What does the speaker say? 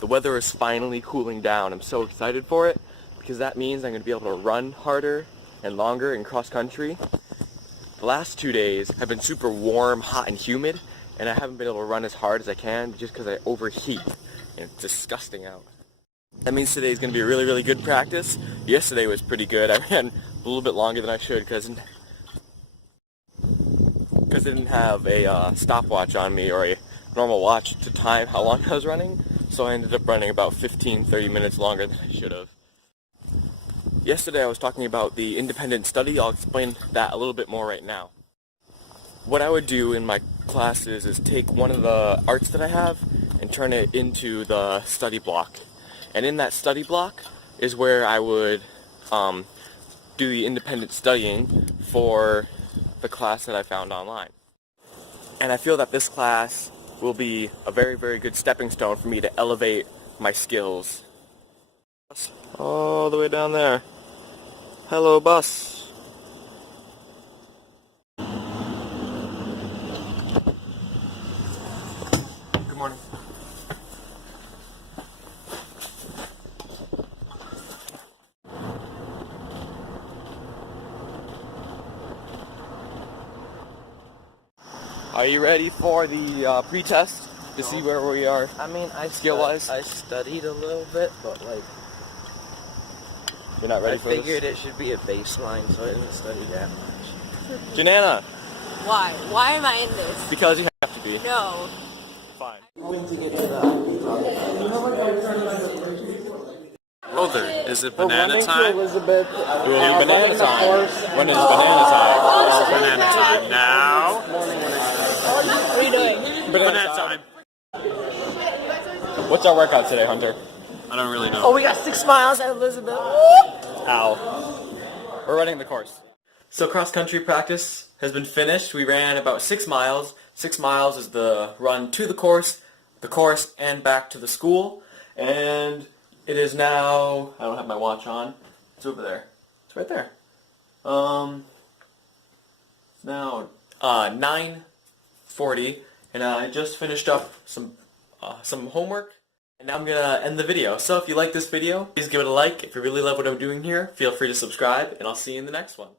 The weather is finally cooling down. I'm so excited for it because that means I'm going to be able to run harder and longer in cross country. The last 2 days have been super warm, hot, and humid, and I haven't been able to run as hard as I can just because I overheat, and it's disgusting out. That means today is going to be a really, really good practice. Yesterday was pretty good. I ran a little bit longer than I should because I didn't have a stopwatch on me or a normal watch to time how long I was running, so I ended up running about 15-30 minutes longer than I should have. Yesterday I was talking about the independent study. I'll explain that a little bit more right now. What I would do in my classes is take one of the arts that I have and turn it into the study block. And in that study block is where I would do the independent studying for the class that I found online. And I feel that this class will be a very, very good stepping stone for me to elevate my skills. All the way down there. Hello, bus. Good morning. Are you ready for the pre-test to see where we are? I mean, skill-wise? I studied a little bit, but like, You're not ready for this? I figured it should be a baseline, so I didn't study that much. Janana! Why? Why am I in this? Because you have to be. No. Fine. Going to get to Brother, is it banana time? Elizabeth. Doing banana time. When is banana time? Banana time now. What are you doing? Banana time. What's our workout today, Hunter? I don't really know. Oh, we got 6 miles at Elizabeth. Ow. We're running the course. So cross-country practice has been finished. We ran about 6 miles. 6 miles is the run to the course, and back to the school. And it is now, I don't have my watch on. It's over there. It's right there. It's now 9:40, and I just finished up some homework. And now I'm going to end the video. So if you like this video, please give it a like. If you really love what I'm doing here, feel free to subscribe, and I'll see you in the next one.